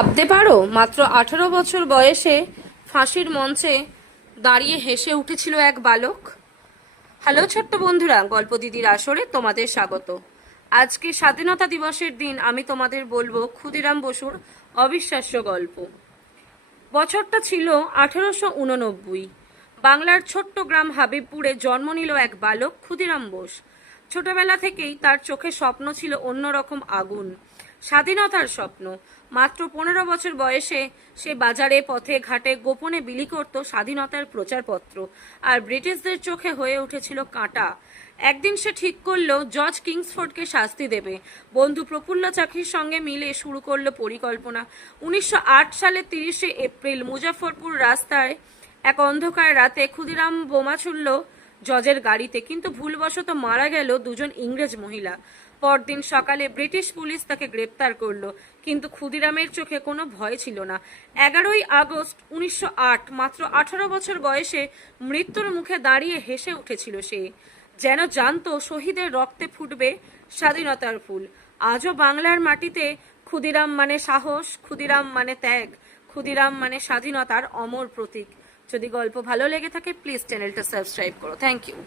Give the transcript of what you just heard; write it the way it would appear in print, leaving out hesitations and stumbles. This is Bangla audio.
ভাবতে পারো মাত্র 18 বছর বয়সে ফাঁসির মঞ্চে দাঁড়িয়ে হেসে উঠেছিল এক বালক। হ্যালো ছোট্ট বন্ধুরা, গল্প দিদির আসরে তোমাদের স্বাগত। আজকে স্বাধীনতা দিবসের দিন আমি তোমাদের বলবো ক্ষুদিরাম বসুর অবিশ্বাস্য গল্প। বছরটা ছিল 1889। বাংলার ছোট্ট গ্রাম হাবিবপুরে জন্ম নিল এক বালক ক্ষুদিরাম বোস। ছোটবেলা থেকেই তার চোখে স্বপ্ন ছিল অন্যরকম আগুন, স্বাধীনতার স্বপ্ন। মাত্র 15 বছর বয়সে সে বাজারে পথে ঘাটে গোপনে বিলি করত স্বাধীনতার প্রচারপত্র, আর ব্রিটিশদের চোখে হয়ে উঠেছিল কাঁটা। একদিন সে ঠিক করলো জর্জ কিংসফোর্ডকে শাস্তি দেবে। বন্ধু প্রফুল্ল চাকির সঙ্গে মিলে শুরু করলো পরিকল্পনা। 1908 সালের 30শে এপ্রিল মুজাফরপুর রাস্তায় এক অন্ধকার রাতে ক্ষুদিরাম বোমা ছুড়ল জজের গাড়িতে, কিন্তু ভুলবশত মারা গেল দুজন ইংরেজ মহিলা। পরদিন সকালে ব্রিটিশ পুলিশ তাকে গ্রেপ্তার করলো, কিন্তু ক্ষুদিরামের চোখে কোনো ভয় ছিল না। 11ই আগস্ট 1908, মাত্র 18 বছর বয়সে মৃত্যুর মুখে দাঁড়িয়ে হেসে উঠেছিল সে, যেন জানতো শহীদের রক্তে ফুটবে স্বাধীনতার ফুল। আজও বাংলার মাটিতে ক্ষুদিরাম মানে সাহস, ক্ষুদিরাম মানে ত্যাগ, ক্ষুদিরাম মানে স্বাধীনতার অমর প্রতীক। যদি গল্প ভালো লেগে থাকে প্লিজ চ্যানেলটা সাবস্ক্রাইব করো। Thank you.